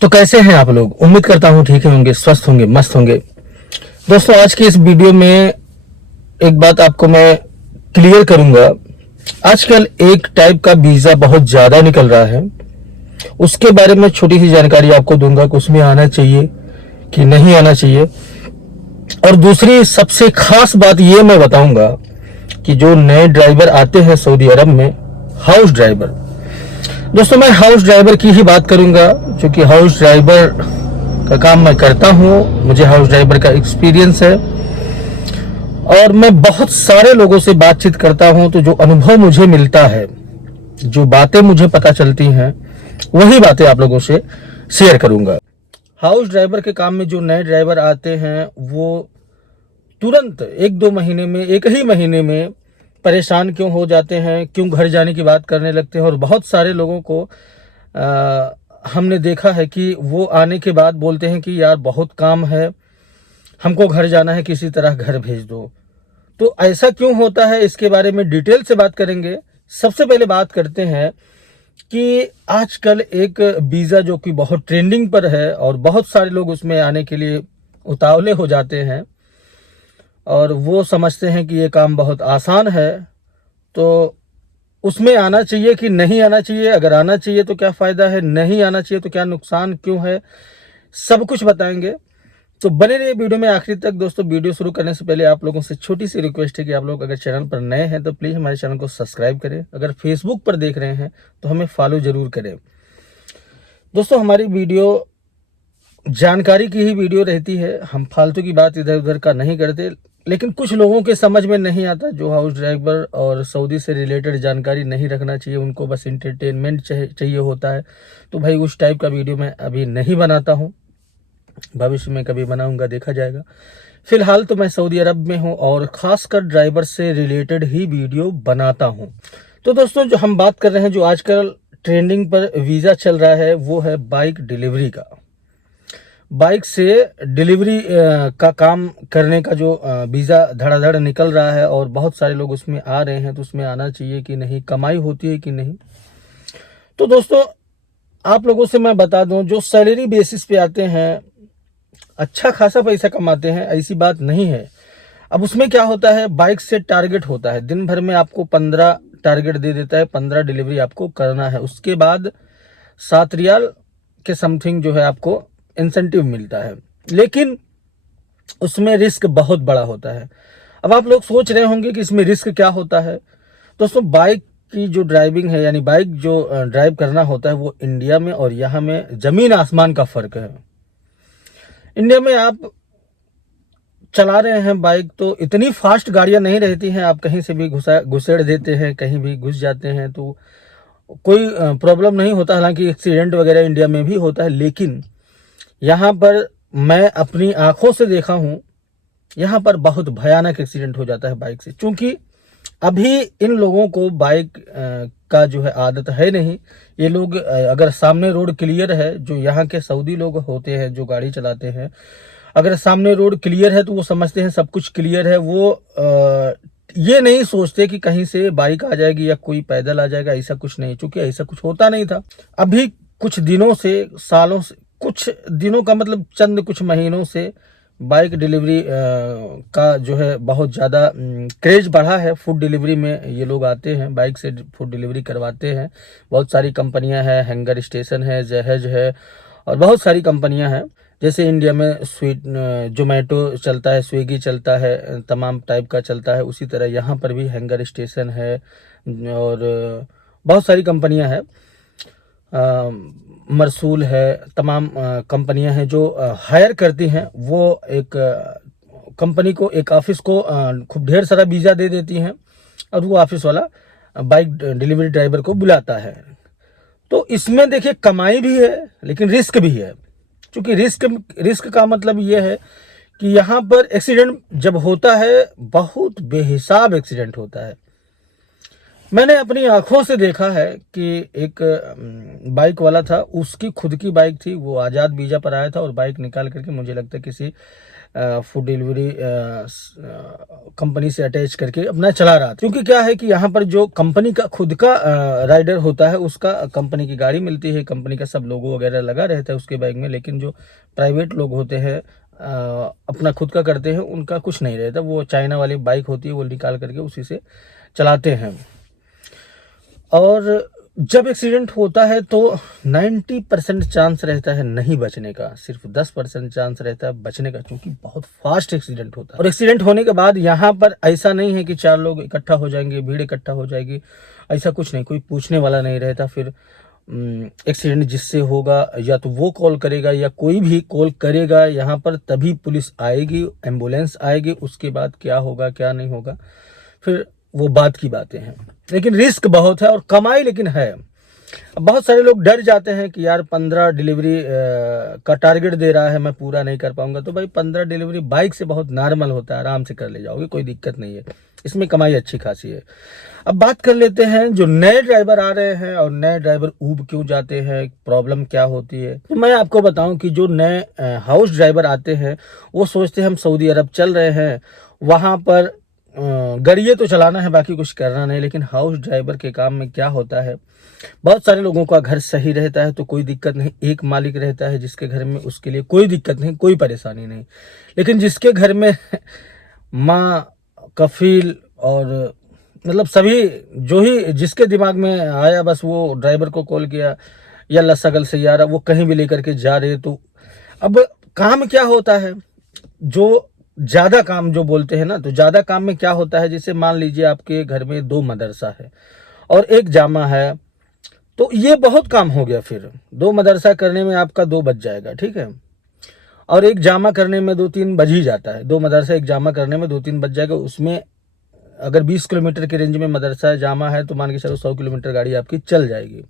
तो कैसे हैं आप लोग। उम्मीद करता हूं ठीक होंगे, स्वस्थ होंगे, मस्त होंगे। दोस्तों आज की इस वीडियो में एक बात आपको मैं क्लियर करूंगा। आजकल एक टाइप का वीजा बहुत ज्यादा निकल रहा है, उसके बारे में छोटी सी जानकारी आपको दूंगा कि उसमें आना चाहिए कि नहीं आना चाहिए। और दूसरी सबसे खास बात ये मैं बताऊंगा कि जो नए ड्राइवर आते हैं सऊदी अरब में, हाउस ड्राइवर। दोस्तों मैं हाउस ड्राइवर की ही बात करूंगा, क्योंकि हाउस ड्राइवर का काम मैं करता हूं, मुझे हाउस ड्राइवर का एक्सपीरियंस है और मैं बहुत सारे लोगों से बातचीत करता हूं। तो जो अनुभव मुझे मिलता है, जो बातें मुझे पता चलती हैं, वही बातें आप लोगों से शेयर करूंगा। हाउस ड्राइवर के काम में जो नए ड्राइवर आते हैं वो तुरंत एक ही महीने में परेशान क्यों हो जाते हैं, क्यों घर जाने की बात करने लगते हैं। और बहुत सारे लोगों को हमने देखा है कि वो आने के बाद बोलते हैं कि यार बहुत काम है, हमको घर जाना है, किसी तरह घर भेज दो। तो ऐसा क्यों होता है, इसके बारे में डिटेल से बात करेंगे। सबसे पहले बात करते हैं कि आजकल एक वीज़ा जो कि बहुत ट्रेंडिंग पर है और बहुत सारे लोग उसमें आने के लिए उतावले हो जाते हैं और वो समझते हैं कि ये काम बहुत आसान है। तो उसमें आना चाहिए कि नहीं आना चाहिए, अगर आना चाहिए तो क्या फ़ायदा है, नहीं आना चाहिए तो क्या नुकसान क्यों है, सब कुछ बताएंगे। तो बने रहिए वीडियो में आखिरी तक। दोस्तों वीडियो शुरू करने से पहले आप लोगों से छोटी सी रिक्वेस्ट है कि आप लोग अगर चैनल पर नए हैं तो प्लीज़ हमारे चैनल को सब्सक्राइब करें। अगर फेसबुक पर देख रहे हैं तो हमें फॉलो ज़रूर करें। दोस्तों हमारी वीडियो जानकारी की ही वीडियो रहती है, हम फालतू की बात इधर उधर का नहीं करते। लेकिन कुछ लोगों के समझ में नहीं आता, जो हाउस ड्राइवर और सऊदी से रिलेटेड जानकारी नहीं रखना चाहिए, उनको बस इंटरटेनमेंट चाहिए होता है। तो भाई उस टाइप का वीडियो मैं अभी नहीं बनाता हूँ, भविष्य में कभी बनाऊंगा, देखा जाएगा। फिलहाल तो मैं सऊदी अरब में हूँ और ख़ासकर ड्राइवर से रिलेटेड ही वीडियो बनाता हूँ। तो दोस्तों जो हम बात कर रहे हैं, जो आजकल ट्रेंडिंग पर वीज़ा चल रहा है वो है बाइक डिलीवरी का। बाइक से डिलीवरी का काम करने का जो वीज़ा धड़ाधड़ निकल रहा है और बहुत सारे लोग उसमें आ रहे हैं। तो उसमें आना चाहिए कि नहीं, कमाई होती है कि नहीं। तो दोस्तों आप लोगों से मैं बता दूं, जो सैलरी बेसिस पे आते हैं अच्छा खासा पैसा कमाते हैं, ऐसी बात नहीं है। अब उसमें क्या होता है, बाइक से टारगेट होता है, दिन भर में आपको 15 टारगेट दे देता है, 15 डिलीवरी आपको करना है। उसके बाद 7 रियाल के समथिंग जो है आपको इंसेंटिव मिलता है। लेकिन उसमें रिस्क बहुत बड़ा होता है। अब आप लोग सोच रहे होंगे कि इसमें रिस्क क्या होता है। दोस्तों बाइक की जो ड्राइविंग है, यानी बाइक जो ड्राइव करना होता है, वो इंडिया में और यहाँ में ज़मीन आसमान का फ़र्क है। इंडिया में आप चला रहे हैं बाइक तो इतनी फास्ट गाड़ियाँ नहीं रहती हैं, आप कहीं से भी घुसेड़ देते हैं, कहीं भी घुस जाते हैं तो कोई प्रॉब्लम नहीं होता। हालांकि एक्सीडेंट वगैरह इंडिया में भी होता है, लेकिन यहाँ पर मैं अपनी आंखों से देखा हूँ, यहाँ पर बहुत भयानक एक्सीडेंट हो जाता है बाइक से। क्योंकि अभी इन लोगों को बाइक का जो है आदत है नहीं। ये लोग अगर सामने रोड क्लियर है, जो यहाँ के सऊदी लोग होते हैं जो गाड़ी चलाते हैं, अगर सामने रोड क्लियर है तो वो समझते हैं सब कुछ क्लियर है। वो ये नहीं सोचते कि कहीं से बाइक आ जाएगी या कोई पैदल आ जाएगा, ऐसा कुछ नहीं। चूंकि ऐसा कुछ होता नहीं था। अभी कुछ दिनों से, सालों से, कुछ दिनों का मतलब चंद कुछ महीनों से बाइक डिलीवरी का जो है बहुत ज़्यादा क्रेज बढ़ा है। फूड डिलीवरी में ये लोग आते हैं, बाइक से फूड डिलीवरी करवाते हैं। बहुत सारी कंपनियां हैं, हैंगर स्टेशन है, जहेज है और बहुत सारी कंपनियां हैं। जैसे इंडिया में जोमेटो चलता है, स्विगी चलता है, तमाम टाइप का चलता है, उसी तरह यहाँ पर भी हैंगर स्टेशन है और बहुत सारी कंपनियां हैं। मरसूल है, तमाम कंपनियां हैं जो हायर करती हैं। वो एक कंपनी को, एक ऑफिस को खूब ढेर सारा वीज़ा दे देती हैं और वो ऑफिस वाला बाइक डिलीवरी ड्राइवर को बुलाता है। तो इसमें देखिए कमाई भी है लेकिन रिस्क भी है। क्योंकि रिस्क का मतलब ये है कि यहाँ पर एक्सीडेंट जब होता है, बहुत बेहिसाब एक्सीडेंट होता है। मैंने अपनी आंखों से देखा है कि एक बाइक वाला था, उसकी खुद की बाइक थी, वो आज़ाद वीज़ा पर आया था और बाइक निकाल करके मुझे लगता है किसी फूड डिलीवरी कंपनी से अटैच करके अपना चला रहा था। क्योंकि क्या है कि यहाँ पर जो कंपनी का खुद का राइडर होता है उसका कंपनी की गाड़ी मिलती है, कंपनी का सब लोगो वगैरह लगा रहता है उसके बैग में, लेकिन जो प्राइवेट लोग होते हैं अपना खुद का करते हैं उनका कुछ नहीं रहता। वो चाइना वाली बाइक होती है वो निकाल करके उसी से चलाते हैं। और जब एक्सीडेंट होता है तो 90% चांस रहता है नहीं बचने का, सिर्फ 10% चांस रहता है बचने का, क्योंकि बहुत फास्ट एक्सीडेंट होता है। और एक्सीडेंट होने के बाद यहाँ पर ऐसा नहीं है कि 4 लोग इकट्ठा हो जाएंगे, भीड़ इकट्ठा हो जाएगी, ऐसा कुछ नहीं, कोई पूछने वाला नहीं रहता। फिर एक्सीडेंट जिससे होगा या तो वो कॉल करेगा या कोई भी कॉल करेगा यहाँ पर, तभी पुलिस आएगी, एम्बुलेंस आएगी, उसके बाद क्या होगा क्या नहीं होगा फिर वो बात की बातें हैं। लेकिन रिस्क बहुत है और कमाई लेकिन है। बहुत सारे लोग डर जाते हैं कि यार 15 डिलीवरी का टारगेट दे रहा है, मैं पूरा नहीं कर पाऊंगा। तो भाई 15 डिलीवरी बाइक से बहुत नॉर्मल होता है, आराम से कर ले जाओगे, कोई दिक्कत नहीं है, इसमें कमाई अच्छी खासी है। अब बात कर लेते हैं जो नए ड्राइवर आ रहे हैं और नए ड्राइवर ऊब क्यों जाते हैं, प्रॉब्लम क्या होती है। तो मैं आपको बताऊं कि जो नए हाउस ड्राइवर आते हैं वो सोचते हैं हम सऊदी अरब चल रहे हैं, वहां पर गाड़ियाँ तो चलाना है, बाकी कुछ करना नहीं। लेकिन हाउस ड्राइवर के काम में क्या होता है, बहुत सारे लोगों का घर सही रहता है तो कोई दिक्कत नहीं, एक मालिक रहता है जिसके घर में उसके लिए कोई दिक्कत नहीं, कोई परेशानी नहीं। लेकिन जिसके घर में माँ, कफील और मतलब सभी जो ही जिसके दिमाग में आया बस वो ड्राइवर को कॉल किया, या लसगल सैयारा वो कहीं भी लेकर के जा रहे। तो अब काम क्या होता है, जो ज्यादा काम जो बोलते हैं ना, तो ज्यादा काम में क्या होता है, जैसे मान लीजिए आपके घर में 2 मदरसा है और 1 जामा है, तो ये बहुत काम हो गया। फिर 2 मदरसा करने में आपका 2 बज जाएगा, ठीक है, और 1 जामा करने में 2-3 बज ही जाता है। 2 मदरसा 1 जामा करने में 2-3 बज जाएगा। उसमें अगर 20 किलोमीटर के रेंज में मदरसा जामा है तो मान के चलो 100 किलोमीटर गाड़ी आपकी चल जाएगी।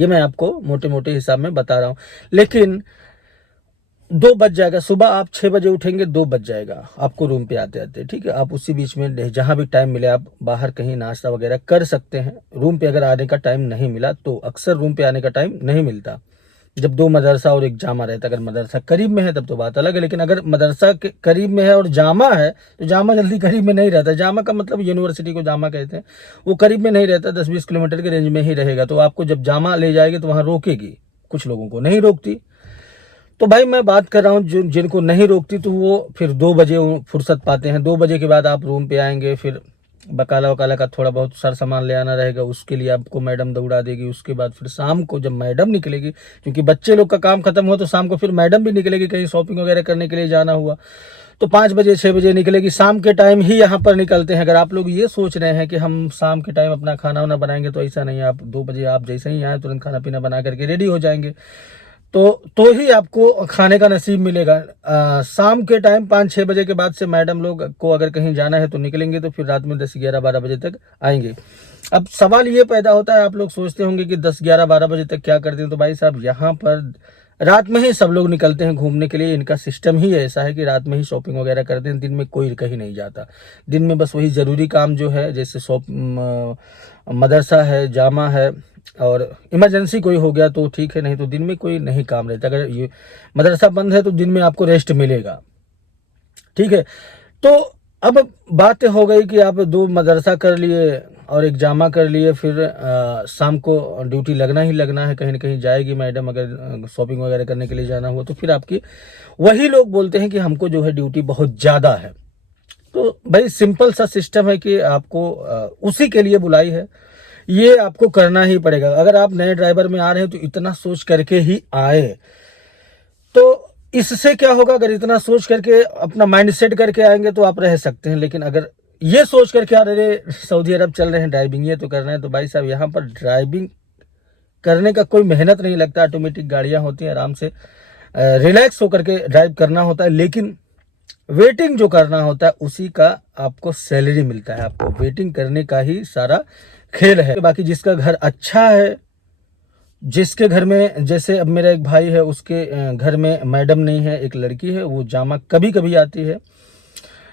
ये मैं आपको मोटे मोटे हिसाब में बता रहा हूँ। लेकिन 2 बज जाएगा, सुबह आप 6 बजे उठेंगे, 2 बज जाएगा आपको रूम पे आते आते, ठीक है। आप उसी बीच में जहां भी टाइम मिले आप बाहर कहीं नाश्ता वगैरह कर सकते हैं। रूम पे अगर आने का टाइम नहीं मिला तो अक्सर रूम पे आने का टाइम नहीं मिलता जब 2 मदरसा और 1 जामा रहता। अगर मदरसा करीब में है तब तो बात अलग है, लेकिन अगर मदरसा के करीब में है और जामा है तो जामा जल्दी करीब में नहीं रहता। जामा का मतलब यूनिवर्सिटी को जामा कहते हैं, वो करीब में नहीं रहता, 10-20 किलोमीटर के रेंज में ही रहेगा। तो आपको जब जामा ले जाएगी तो वहां रोकेगी, कुछ लोगों को नहीं रोकती। तो भाई मैं बात कर रहा हूँ जिनको नहीं रोकती तो वो फिर 2 बजे फुर्सत पाते हैं। 2 बजे के बाद आप रूम पे आएंगे, फिर बकाला वकाला का थोड़ा बहुत सर सामान ले आना रहेगा, उसके लिए आपको मैडम दौड़ा देगी। उसके बाद फिर शाम को जब मैडम निकलेगी, क्योंकि बच्चे लोग का काम खत्म हुआ तो शाम को फिर मैडम भी निकलेगी कहीं शॉपिंग वगैरह करने के लिए जाना हुआ, तो 5 बजे 6 बजे निकलेगी। शाम के टाइम ही यहाँ पर निकलते हैं। अगर आप लोग ये सोच रहे हैं कि हम शाम के टाइम अपना खाना वाना बनाएंगे तो ऐसा नहीं है। आप 2 बजे आप जैसे ही आए तुरंत खाना पीना बना करके रेडी हो जाएंगे तो ही आपको खाने का नसीब मिलेगा। शाम के टाइम 5-6 बजे के बाद से मैडम लोग को अगर कहीं जाना है तो निकलेंगे, तो फिर रात में 10-11-12 बजे तक आएंगे। अब सवाल ये पैदा होता है, आप लोग सोचते होंगे कि 10-11-12 बजे तक क्या करते हैं। तो भाई साहब यहाँ पर रात में ही सब लोग निकलते हैं घूमने के लिए। इनका सिस्टम ही ऐसा है कि रात में ही शॉपिंग वगैरह करते हैं, दिन में कोई कहीं नहीं जाता। दिन में बस वही ज़रूरी काम जो है, जैसे मदरसा है, जामा है, और इमरजेंसी कोई हो गया तो ठीक है, नहीं तो दिन में कोई नहीं काम रहता। अगर ये मदरसा बंद है तो दिन में आपको रेस्ट मिलेगा, ठीक है। तो अब बात हो गई कि आप 2 मदरसा कर लिए और 1 जामा कर लिए, फिर शाम को ड्यूटी लगना ही लगना है, कहीं ना कहीं जाएगी मैडम अगर शॉपिंग वगैरह करने के लिए जाना हुआ तो। फिर आपकी वही लोग बोलते हैं कि हमको जो है ड्यूटी बहुत ज़्यादा है। तो भाई सिंपल सा सिस्टम है कि आपको उसी के लिए बुलाई है, ये आपको करना ही पड़ेगा। अगर आप नए ड्राइवर में आ रहे हैं तो इतना सोच करके ही आए। तो इससे क्या होगा, अगर इतना सोच करके अपना माइंड सेट करके आएंगे तो आप रह सकते हैं। लेकिन अगर ये सोच करके आ रहे सऊदी अरब चल रहे हैं, ड्राइविंग ये तो करना है, तो भाई साहब यहाँ पर ड्राइविंग करने का कोई मेहनत नहीं लगता। ऑटोमेटिक गाड़ियाँ होती हैं, आराम से रिलैक्स होकर के ड्राइव करना होता है। लेकिन वेटिंग जो करना होता है उसी का आपको सैलरी मिलता है। आपको वेटिंग करने का ही सारा खेल है। बाकी जिसका घर अच्छा है, जिसके घर में, जैसे अब मेरा एक भाई है, उसके घर में मैडम नहीं है, एक लड़की है, वो जामा कभी कभी आती है।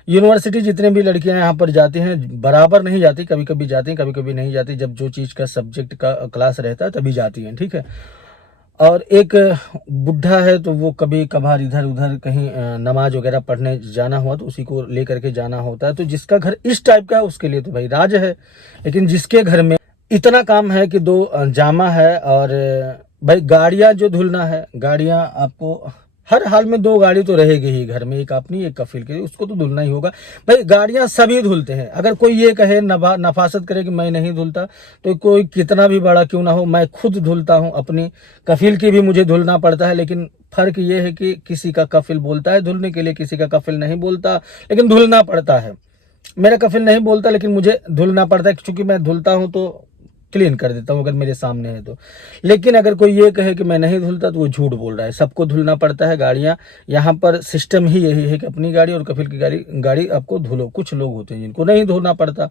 यूनिवर्सिटी जितने भी लड़कियां यहाँ पर जाती हैं बराबर नहीं जाती, कभी कभी जाती हैं, कभी कभी नहीं जाती। जब जो चीज़ का सब्जेक्ट का क्लास रहता है तभी जाती हैं, ठीक है। और एक बुढ़ा है तो वो कभी कभार इधर उधर कहीं नमाज वगैरह पढ़ने जाना हुआ तो उसी को लेकर के जाना होता है। तो जिसका घर इस टाइप का है उसके लिए तो भाई राज है। लेकिन जिसके घर में इतना काम है कि दो जामा है और भाई गाड़ियां जो धुलना है, गाड़ियां आपको हर हाल में दो गाड़ी तो रहेगी ही घर में, एक अपनी एक कफिल की, उसको तो धुलना ही होगा। भाई गाड़ियां सभी धुलते हैं। अगर कोई ये कहे नफासत करे कि मैं नहीं धुलता, तो कोई कितना भी बड़ा क्यों ना हो, मैं खुद धुलता हूं। अपनी कफिल की भी मुझे धुलना पड़ता है। लेकिन फर्क ये है कि किसी का कफिल बोलता है धुलने के लिए, किसी का कफिल नहीं बोलता, लेकिन धुलना पड़ता है। मेरा कफिल नहीं बोलता लेकिन मुझे धुलना पड़ता है, क्योंकि मैं धुलता हूं तो क्लीन कर देता हूं अगर मेरे सामने है तो। लेकिन अगर कोई ये कहे कि मैं नहीं धुलता तो वो झूठ बोल रहा है। सबको धुलना पड़ता है गाड़ियां। यहाँ पर सिस्टम ही यही है कि अपनी गाड़ी और कफिल की गाड़ी आपको धुलो। कुछ लोग होते हैं जिनको नहीं धोना पड़ता।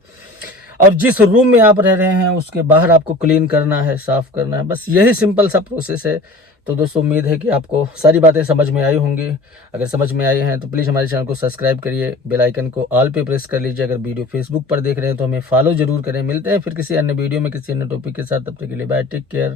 और जिस रूम में आप रह रहे हैं उसके बाहर आपको क्लीन करना है, साफ करना है, बस यही सिंपल सा प्रोसेस है। तो दोस्तों उम्मीद है कि आपको सारी बातें समझ में आई होंगी। अगर समझ में आई हैं तो प्लीज़ हमारे चैनल को सब्सक्राइब करिए, बेल आइकन को ऑल पे प्रेस कर लीजिए। अगर वीडियो फेसबुक पर देख रहे हैं तो हमें फॉलो जरूर करें। मिलते हैं फिर किसी अन्य वीडियो में किसी अन्य टॉपिक के साथ। तब तक के लिए बाय, टेक केयर।